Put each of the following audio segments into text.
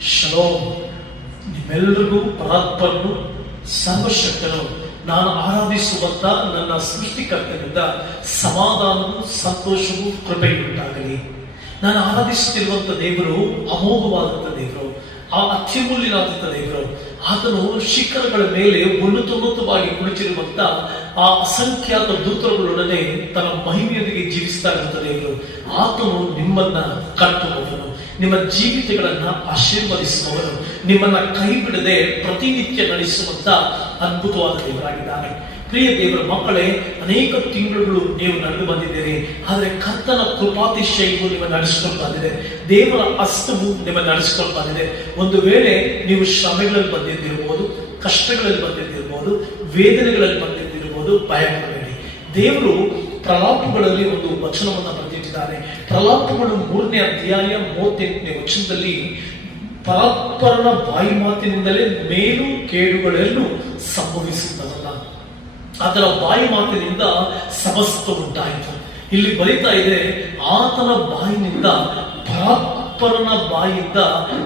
Shalom ನಿಮ್ಮೆಲ್ಲರಿಗೂ ಪರಾತ್ಪರನು ಸರ್ವಶಕ್ತನು. ನಾನು ಆರಾಧಿಸುವಂತ ನನ್ನ ಸೃಷ್ಟಿಕರ್ತನಿಂದ ಸಮಾಧಾನವು ಸಂತೋಷವು ಕೃಪೆಯುಂಟಾಗಲಿ. ನಾನು ಆರಾಧಿಸುತ್ತಿರುವಂತ ದೇವರು ಅಮೋಘವಾದಂಥ ದೇವರು. ಆ ಅತ್ಯಮೂಲ್ಯನಾದಂತ ದೇವರು. ಆತನು ಶಿಖರಗಳ ಮೇಲೆ ಉನ್ನತೋನ್ನತವಾಗಿ ಕುಳಿತಿರುವಂತ ಆ ಅಸಂಖ್ಯಾತ ದೂತರುಗಳೊಡನೆ ತನ್ನ ಮಹಿಮೆಯೊಂದಿಗೆ ಜೀವಿಸ್ತಾ ಇರುತ್ತದೆ ದೇವರು. ಆತನು ನಿಮ್ಮನ್ನ ಕಟ್ಟುವವನು, ನಿಮ್ಮ ಜೀವಿತಗಳನ್ನ ಆಶೀರ್ವದಿಸುವವನು, ನಿಮ್ಮನ್ನ ಕೈ ಬಿಡದೆ ಪ್ರತಿನಿತ್ಯ ನಡೆಸುವಂತ ಅದ್ಭುತವಾದ ದೇವರಾಗಿದ್ದಾನೆ. ಪ್ರಿಯ ದೇವರ ಮಕ್ಕಳೇ, ಅನೇಕ ತಿಂಗಳುಗಳು ನೀವು ನಡೆದು ಬಂದಿದ್ದೀರಿ. ಆದರೆ ಕರ್ತನ ಕೃಪಾತಿಶಯವು ನಿಮ್ಮ ನಡೆಸಿಕೊಂಡು ಬಂದಿದೆ. ದೇವರ ಹಸ್ತವು ನಿಮ್ಮ ನಡೆಸಿಕೊಂಡು ಬಂದಿದೆ. ಒಂದು ವೇಳೆ ನೀವು ಶ್ರಮೆಗಳಲ್ಲಿ ಬಂದಿದ್ದಿರಬಹುದು, ಕಷ್ಟಗಳಲ್ಲಿ ಬಂದಿದ್ದಿರಬಹುದು, ವೇದನೆಗಳಲ್ಲಿ ಬಂದಿದ್ದಿರಬಹುದು ಭಯ ಪಡಬೇಡಿ ದೇವರು ಪ್ರಲಾಪಗಳಲ್ಲಿ ಒಂದು ವಚನವನ್ನು ಬರೆದಿಟ್ಟಿದ್ದಾರೆ. ಪ್ರಲಾಪಗಳು ಮೂರನೇ ಅಧ್ಯಾಯ ಮೂವತ್ತೆಂಟನೇ ವಚನದಲ್ಲಿ ಪರಾತ್ಪರನ ಬಾಯಿ ಮಾತಿನಿಂದಲೇ ಮೇಲು ಕೇಡುಗಳೆಲ್ಲೂ ಸಂಭವಿಸುತ್ತವಲ್ಲ ಆತನ ಬಾಯಿ ಮಾತಿನಿಂದ ಸಮಸ್ತ ಉಂಟಾಯಿತು. ಇಲ್ಲಿ ಬರಿತಾ ಇದೆ, ಆತನ ಬಾಯಿನಿಂದ, ಪರಾತ್ಪರನ ಬಾಯಿಂದ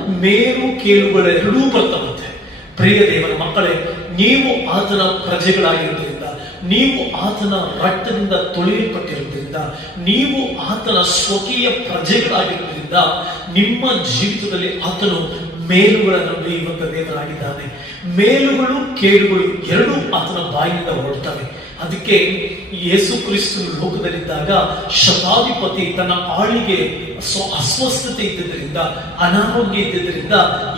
ಮೇರು ಕೇಳುಗಳೆರಡೂ ಬರ್ತವಂತೆ. ಪ್ರಿಯ ದೇವರ ಮಕ್ಕಳೇ, ನೀವು ಆತನ ಪ್ರಜೆಗಳಾಗಿರುವುದರಿಂದ, ನೀವು ಆತನ ರಕ್ತದಿಂದ ತೊಳೆಯಲ್ಪಟ್ಟಿರುವುದರಿಂದ, ನೀವು ಆತನ ಸ್ವಕೀಯ ಪ್ರಜೆಗಳಾಗಿರುವುದರಿಂದ, ನಿಮ್ಮ ಜೀವಿತದಲ್ಲಿ ಆತನು ಮೇಲುಗಳನ್ನು ಬೇಯುವಂತ ದೇವರಾಗಿದ್ದಾನೆ. ಮೇಲುಗಳು ಕೇಳುಗಳು ಎರಡೂ ಆತನ ಬಾಯಿಂದ ಹೊರಡ್ತವೆ. ಅದಕ್ಕೆ ಯೇಸು ಕ್ರಿಸ್ತನು ಲೋಕದಲ್ಲಿದ್ದಾಗ ಶತಾಧಿಪತಿ ತನ್ನ ಆಳಿಗೆ ಸ್ವ ಅಸ್ವಸ್ಥತೆ ಇದ್ದಿದ್ದರಿಂದ, ಅನಾರೋಗ್ಯ ಇದ್ದಿದ್ದರಿಂದ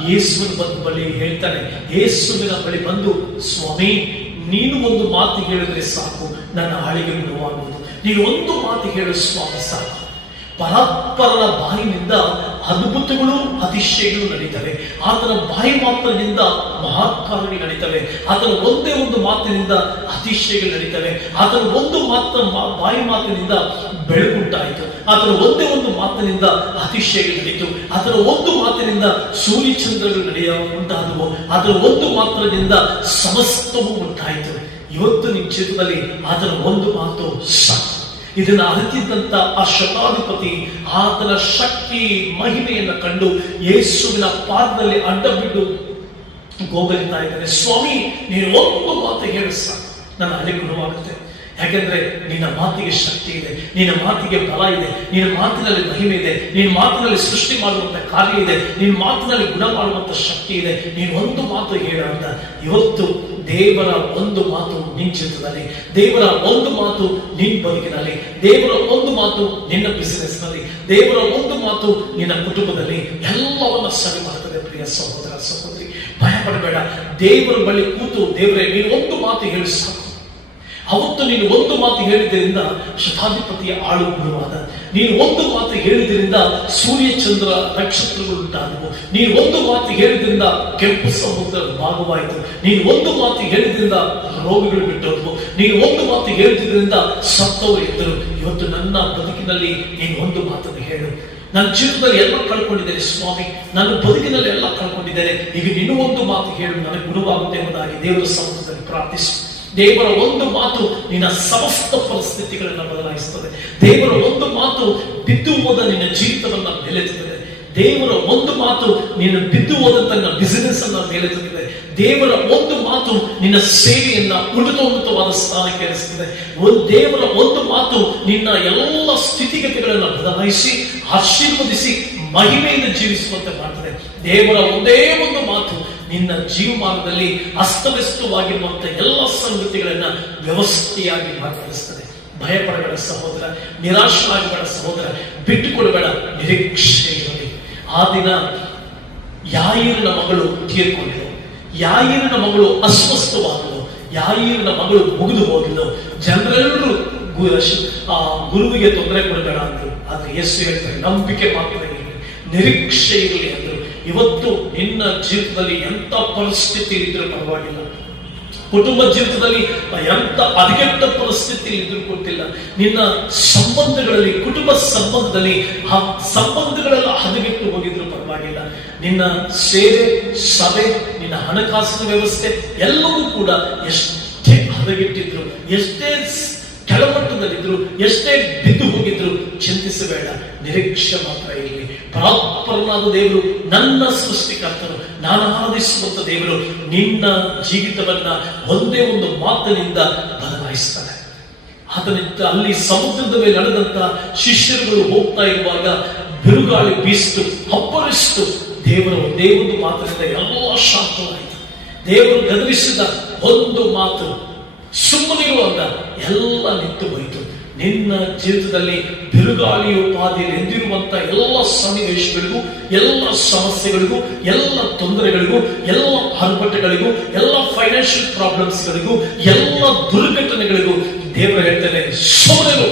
ಯೇಸುವಿನ ಬಂದು ಬಳಿ ಹೇಳ್ತಾನೆ, ಯೇಸುವಿನ ಬಳಿ ಬಂದು, ಸ್ವಾಮಿ, ನೀನು ಒಂದು ಮಾತು ಹೇಳಿದ್ರೆ ಸಾಕು, ನನ್ನ ಆಳಿಗೆ ಗುಣವಾಗುವುದು ನೀನು ಒಂದು ಮಾತು ಹೇಳು, ಸ್ವಾಮಿ, ಸಾಕು. ಪರಪ್ಪರ ಬಾಯಿನಿಂದ ಅದ್ಭುತಗಳು, ಅತಿಶಯಗಳು ನಡೀತವೆ. ಆತನ ಬಾಯಿ ಮಾತ್ರದಿಂದ ಮಹಾತ್ಕಾರಗಳು ನಡೀತವೆ. ಆತನ ಒಂದೇ ಒಂದು ಮಾತಿನಿಂದ ಅತಿಶಯಗಳು ನಡೀತವೆ. ಆತನ ಒಂದು ಮಾತ್ರ ಬಾಯಿ ಮಾತಿನಿಂದ ಬೆಳಕುಂಟಾಯಿತು ಆತನ ಒಂದೇ ಒಂದು ಮಾತಿನಿಂದ ಅತಿಶಯಗಳು ನಡೀತು. ಆತನ ಒಂದು ಮಾತಿನಿಂದ ಸೂರ್ಯಚಂದ್ರಗಳು ನಡೆಯ, ಉಂಟಾದವು. ಆತನ ಒಂದು ಮಾತ್ರದಿಂದ ಸಮಸ್ತವೂ ಉಂಟಾಯಿತು. ಇವತ್ತು ನಿಮ್ಮ ಜೀವಿತದಲ್ಲಿ ಆತನ ಒಂದು ಮಾತು ಸಾಕು. ಇದನ್ನ ಅರಿತಿದ್ದಂತ ಆ ಶತಾಧಿಪತಿ ಆತನ ಶಕ್ತಿ, ಮಹಿಮೆಯನ್ನು ಕಂಡು ಯೇಸುವಿನ ಪಾದದಲ್ಲಿ ಅಡ್ಡ ಬಿದ್ದು ಗೋಗಲಿತಾ ಇದ್ದಾನೆ, ಸ್ವಾಮಿ, ನೀನು ಒಂದು ಮಾತು ಹೇಳು ಸಾಕು ನನ್ನ ಅಲೆ ಗುಣವಾಗುತ್ತೆ ಯಾಕೆಂದ್ರೆ ನಿನ್ನ ಮಾತಿಗೆ ಶಕ್ತಿ ಇದೆ, ನಿನ್ನ ಮಾತಿಗೆ ಬಲ ಇದೆ, ನಿನ್ನ ಮಾತಿನಲ್ಲಿ ಮಹಿಮೆ ಇದೆ, ನಿನ್ನ ಮಾತಿನಲ್ಲಿ ಸೃಷ್ಟಿ ಮಾಡುವಂತ ಕಾರ್ಯ ಇದೆ, ನಿನ್ನ ಮಾತಿನಲ್ಲಿ ಗುಣ ಮಾಡುವಂತ ಶಕ್ತಿ ಇದೆ. ನೀನು ಒಂದು ಮಾತು ಹೇಳ ಅಂತ. ಇವತ್ತು ದೇವರ ಒಂದು ಮಾತು ನಿನ್ ಚಿತ್ರದಲ್ಲಿ ದೇವರ ಒಂದು ಮಾತು ನಿನ್ ಬದುಕಿನಲ್ಲಿ, ದೇವರ ಒಂದು ಮಾತು ನಿನ್ನ ಬಿಸಿನೆಸ್ನಲ್ಲಿ ದೇವರ ಒಂದು ಮಾತು ನಿನ್ನ ಕುಟುಂಬದಲ್ಲಿ ಎಲ್ಲವನ್ನ ಸರಿ ಮಾಡುತ್ತದೆ ಪ್ರಿಯ ಸಹೋದರ ಸಹೋದರಿ. ಭಯ ಪಡಬೇಡ ದೇವರ ಬಳಿ ಕೂತು ದೇವರೇ, ನೀನು ಒಂದು ಮಾತು ಹೇಳಿ ಸಾಕು. ಅವತ್ತು ನೀನು ಒಂದು ಮಾತು ಹೇಳಿದ್ದರಿಂದ ಶತಾಧಿಪತಿಯ ಆಳು ಗುರುವಾದ ನೀನು ಒಂದು ಮಾತು ಹೇಳಿದ್ರಿಂದ ಸೂರ್ಯ ಚಂದ್ರ ನಕ್ಷತ್ರಗಳು ಉಂಟಾದವು. ನೀನು ಒಂದು ಮಾತು ಹೇಳಿದ್ರಿಂದ ಕೆಂಪು ಸಮುದ್ರ ಭಾಗವಾಯಿತು. ನೀನು ಒಂದು ಮಾತು ಹೇಳಿದ್ರಿಂದ ರೋಗಗಳು ಬಿಟ್ಟವು ನೀನು ಒಂದು ಮಾತು ಹೇಳಿದ್ರಿಂದ ಸತ್ತವರು ಎದ್ದರು. ಇವತ್ತು ನನ್ನ ಬದುಕಿನಲ್ಲಿ ನೀನು ಒಂದು ಮಾತನ್ನು ಹೇಳು. ನನ್ನ ಜೀವನದಲ್ಲಿ ಎಲ್ಲ ಕಳ್ಕೊಂಡಿದ್ದೇನೆ ಸ್ವಾಮಿ. ನನ್ನ ಬದುಕಿನಲ್ಲಿ ಎಲ್ಲ ಕಳ್ಕೊಂಡಿದ್ದೇನೆ. ಈಗ ನೀನು ಒಂದು ಮಾತು ಹೇಳು. ನನಗೆ ಗುರುವಾಗುತ್ತೆ ಎಂಬುದಾಗಿ ದೇವರ ಸಮುದ್ರದಲ್ಲಿ ಪ್ರಾರ್ಥಿಸು. ದೇವರ ಒಂದು ಮಾತು ನಿನ್ನ ಸಮಸ್ತ ಪರಿಸ್ಥಿತಿಗಳನ್ನು ಬದಲಾಯಿಸುತ್ತದೆ ದೇವರ ಒಂದು ಮಾತು ಬಿದ್ದು ಹೋದ ನಿನ್ನ ಜೀವಿತವನ್ನ ಮೇಲೆತ್ತುತ್ತದೆ ದೇವರ ಒಂದು ಮಾತು ನಿನ್ನ ಬಿದ್ದು ಹೋದ ತನ್ನ ಬಿಸಿನೆಸ್ ಅನ್ನ ಮೇಲೆತ್ತುತ್ತದೆ ದೇವರ ಒಂದು ಮಾತು ನಿನ್ನ ಸೇವೆಯನ್ನ ಉನ್ನತ ಸ್ಥಾನಕ್ಕೆ ಇರಿಸುತ್ತದೆ ದೇವರ ಒಂದು ಮಾತು ನಿನ್ನ ಎಲ್ಲ ಸ್ಥಿತಿಗತಿಗಳನ್ನ ಬದಲಾಯಿಸಿ, ಆಶೀರ್ವದಿಸಿ, ಮಹಿಮೆಯಿಂದ ಜೀವಿಸುವಂತೆ ಮಾಡ್ತದೆ. ದೇವರ ಒಂದೇ ಒಂದು ಮಾತು ನಿನ್ನ ಜೀವಮಾನದಲ್ಲಿ ಅಸ್ತವ್ಯಸ್ತವಾಗಿರುವಂತಹ ಎಲ್ಲ ಸಂಗತಿಗಳನ್ನ ವ್ಯವಸ್ಥೆಯಾಗಿ ಮಾರ್ಪಡಿಸ್ತದೆ. ಭಯಪಡಬೇಡ ಸಹೋದರ, ನಿರಾಶರಾಗಬೇಡ ಸಹೋದರ, ಬಿಟ್ಟುಕೊಡಬೇಡ ಇರಲಿ ಆ ದಿನ ಯಾಯಿರನ ಮಗಳು ತೀರ್ಕೊಂಡಳು ಯಾಯಿರನ ಮಗಳು ಅಸ್ವಸ್ಥವಾದಳು. ಯಾಯಿರನ ಮಗಳು ಮುಗಿದು ಹೋದಳು. ಜನರೆಲ್ಲರೂ ಆ ಗುರುವಿಗೆ ತೊಂದರೆ ಕೊಡಬೇಡ ಅಂದರು. ಆದ್ರೆ ಯೇಸು ಹೇಳ್ತಾರೆ, ನಂಬಿಕೆ ಮಾತ್ರ ನಿರೀಕ್ಷೆ ಇರಲಿ ಅಂದ್ರು. ಇವತ್ತು ನಿನ್ನ ಜೀವಿತದಲ್ಲಿ ಎಂತ ಪರಿಸ್ಥಿತಿ ಇದ್ರೂ ಪರವಾಗಿಲ್ಲ. ಕುಟುಂಬ ಜೀವಿತದಲ್ಲಿ ಎಂತ ಹದಗೆಟ್ಟ ಪರಿಸ್ಥಿತಿ ಇದ್ರೂ ಗೊತ್ತಿಲ್ಲ. ನಿನ್ನ ಸಂಬಂಧಗಳಲ್ಲಿ, ಕುಟುಂಬ ಸಂಬಂಧದಲ್ಲಿ ಆ ಸಂಬಂಧಗಳೆಲ್ಲ ಹದಗೆಟ್ಟು ಹೋಗಿದ್ರು ಪರವಾಗಿಲ್ಲ. ನಿನ್ನ ಸೇವೆ, ಸಭೆ, ನಿನ್ನ ಹಣಕಾಸಿನ ವ್ಯವಸ್ಥೆ ಎಲ್ಲವೂ ಕೂಡ ಎಷ್ಟೇ ಹದಗೆಟ್ಟಿದ್ರು, ಎಷ್ಟೇ ಕೆಳಮಟ್ಟದಲ್ಲಿದ್ರು, ಎಷ್ಟೇ ಬಿದ್ದು ಹೋಗಿದ್ರು ಚಿಂತಿಸಬೇಡ. ನಿರೀಕ್ಷೆ ಮಾತ್ರ ಇರಲಿ ಪರಾತ್ಪರನಾದ ದೇವರು ನನ್ನ ಸೃಷ್ಟಿಕರ್ತನು. ನಾನು ಆರಾಧಿಸುವಂತ ದೇವರು ನಿನ್ನ ಜೀವಿತವನ್ನ ಒಂದೇ ಒಂದು ಮಾತಿನಿಂದ ಬದಲಾಯಿಸ್ತಾನೆ ಆತನಿಂದ ಅಲ್ಲಿ ಸಮುದ್ರದ ಮೇಲೆ ನಡೆದಂತ ಶಿಷ್ಯರುಗಳು ಹೋಗ್ತಾ ಇರುವಾಗ ಬಿರುಗಾಳಿ ಬೀಸಿತು, ಅಪ್ಪರಿಸ್ತು. ದೇವರ ಒಂದೇ ಒಂದು ಮಾತಿನಿಂದ ಎಲ್ಲ ಶಾಂತವಾಯಿತು. ದೇವರು ಗದರಿಸಿದ ಒಂದು ಮಾತು ಸುಮ್ಮನಿರುವಾಗ ಎಲ್ಲ ನಿಂತು ಹೋಯಿತು. ನಿನ್ನ ಜೀವಿತದಲ್ಲಿ ಬಿರುಗಾಳಿ ಪಾದಿಯಲ್ಲಿ ಎಂದಿರುವಂತಹ ಎಲ್ಲ ಸನ್ನಿವೇಶಗಳಿಗೂ, ಎಲ್ಲ ಸಮಸ್ಯೆಗಳಿಗೂ, ಎಲ್ಲ ತೊಂದರೆಗಳಿಗೂ, ಎಲ್ಲ ಹರ್ಬಟಗಳಿಗೂ ಎಲ್ಲ ಫೈನಾನ್ಷಿಯಲ್ ಪ್ರಾಬ್ಲಮ್ಸ್ಗಳಿಗೂ ಎಲ್ಲ ದುರ್ಘಟನೆಗಳಿಗೂ ದೇವರು ಹೇಳ್ತಾನೆ ಸುಮ್ಮನಿರು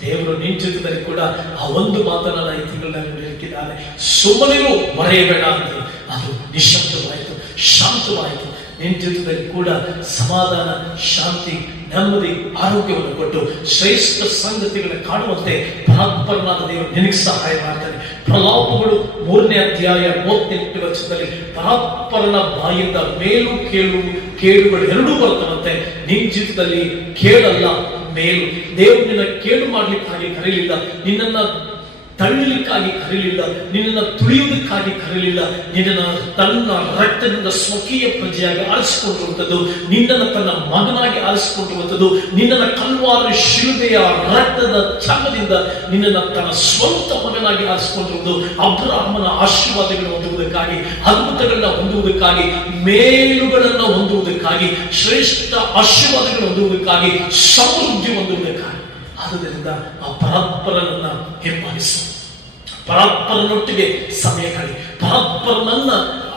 ದೇವರು ನಿನ್ ಕೂಡ ಆ ಒಂದು ಮಾತನ್ನ ಈ ತಿಂಗಳಲ್ಲಿ ಹೇಳಿದ್ದಾರೆ ಸುಮ್ಮನಿರು ಮರೆಯಬೇಡ ಅಂತ ಅದು ನಿಶಬ್ದವಾಯಿತು, ಶಾಂತವಾಯಿತು. ನಿನ್ ಕೂಡ ಸಮಾಧಾನ, ಶಾಂತಿ ನೆಮ್ಮದಿ, ಆರೋಗ್ಯವನ್ನು ಕೊಟ್ಟು ಶ್ರೇಷ್ಠ ಸಂಗತಿಗಳನ್ನು ಕಾಣುವಂತೆ ಪರಾತ್ಪರನಾದ ದೇವರು ನಿನಗೆ ಸಹಾಯ ಮಾಡ್ತಾನೆ. ಪ್ರಲಾಪಗಳು ಮೂರನೇ ಅಧ್ಯಾಯ ಮೂವತ್ತೆಂಟು ವರ್ಷದಲ್ಲಿ ಪರಾತ್ಪರನ ಬಾಯಿಂದ ಮೇಲು ಕೇಳು, ಕೇಳುಗಳು ಎರಡೂ ಬರ್ತವಂತೆ ನಿನ್ ಜೀವಿತದಲ್ಲಿ ಕೇಳಲ್ಲ, ಮೇಲು. ದೇವರು ನಿನ್ನ ಕೇಳು ಮಾಡ್ಲಿಕ್ಕಾಗಿ ಕರೀಲಿಲ್ಲ ನಿನ್ನನ್ನ ತಳ್ಳಲಿಕ್ಕಾಗಿ ಕರೀಲಿಲ್ಲ ನಿನ್ನನ್ನು ತುಳಿಯುವುದಕ್ಕಾಗಿ ಕರೀಲಿಲ್ಲ, ನಿನ್ನನ್ನು ತನ್ನ ರಕ್ತದಿಂದ ಸ್ವಕೀಯ ಪ್ರಜೆಯಾಗಿ ಆರಿಸಿಕೊಂಡಿರುವಂಥದ್ದು, ನಿನ್ನನ್ನು ತನ್ನ ಮಗನಾಗಿ ಆರಿಸಿಕೊಂಡಿರುವಂಥದ್ದು, ನಿನ್ನನ್ನು ಕಲ್ವಾರ ಶಿಲುಬೆಯ ರಕ್ತದ ಚರ್ಮದಿಂದ ನಿನ್ನನ್ನು ತನ್ನ ಸ್ವಂತ ಮಗನಾಗಿ ಆರಿಸಿಕೊಂಡಿರುವುದು ಅಬ್ರಾಹ್ಮನ ಆಶೀರ್ವಾದಗಳನ್ನು ಹೊಂದುವುದಕ್ಕಾಗಿ, ಅದ್ಭುತಗಳನ್ನ ಹೊಂದುವುದಕ್ಕಾಗಿ, ಮೇಲುಗಳನ್ನು ಹೊಂದುವುದಕ್ಕಾಗಿ, ಶ್ರೇಷ್ಠ ಆಶೀರ್ವಾದಗಳನ್ನು ಹೊಂದುವುದಕ್ಕಾಗಿ, ಸಮೃದ್ಧಿ ಹೊಂದುವುದಕ್ಕಾಗಿ. ಆದುದರಿಂದ ಆ ಪರಾತ್ಪರನನ್ನ ಹಿಂಬಾಲಿಸು. ಪರಾತ್ಪರನೊಟ್ಟಿಗೆ ಸಮಯ ಕಳಿ ಪರಾತ್ಪರನನ್ನ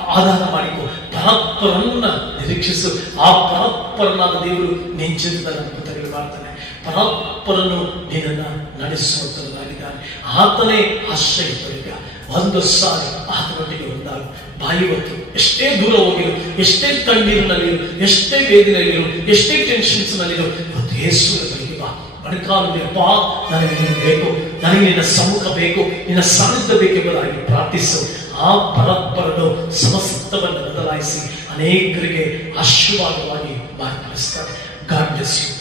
ಆಧಾರ ಮಾಡಿಕೊ. ಪರಾತ್ಪರನ್ನ ನಿರೀಕ್ಷಿಸು. ಆ ಪರಾತ್ಪರನಾದ ದೇವರು ನಿನ್ ಜೀವಿತದಲ್ಲಿ ಅದ್ಭುತಗಳು ಮಾಡ್ತಾನೆ ಪರಾತ್ಪರನು ನಿನ್ನನ್ನ ನಡೆಸುವಂತದ್ದಾಗಿದ್ದಾನೆ ಆತನೇ ಆಶ್ರಯಿತರಿಗ ಒಂದು ಸಾರಿ ಆತನೊಟ್ಟಿಗೆ ಒಂದಾಗ. ಬಾಯಿ ಹೊತ್ತು. ಎಷ್ಟೇ ದೂರ ಹೋಗಿರು, ಎಷ್ಟೇ ತಣ್ಣೀರಿನಲ್ಲಿರು ಎಷ್ಟೇ ವೇದಿನಲ್ಲಿರು ಎಷ್ಟೇ ಟೆನ್ಷನ್ಸ್ ಒಂದು ಇವತ್ತು ಬಾ ನನಗೆ ನೀನು ಬೇಕು. ನನಗೆ ನಿನ್ನ ಸಮ್ಮುಖ ಬೇಕು. ನಿನ್ನ ಸಾನ್ನಿಧ್ಯ ಬೇಕೆಂಬುದಾಗಿ ಪ್ರಾರ್ಥಿಸು. ಆ ಪರಪ್ಪರನು ಸಮಸ್ತವನ್ನು ಬದಲಾಯಿಸಿ ಅನೇಕರಿಗೆ ಆಶೀರ್ವಾದವಾಗಿ ಮಾರ್ಪಡಿಸ್ತಾರೆ. God bless you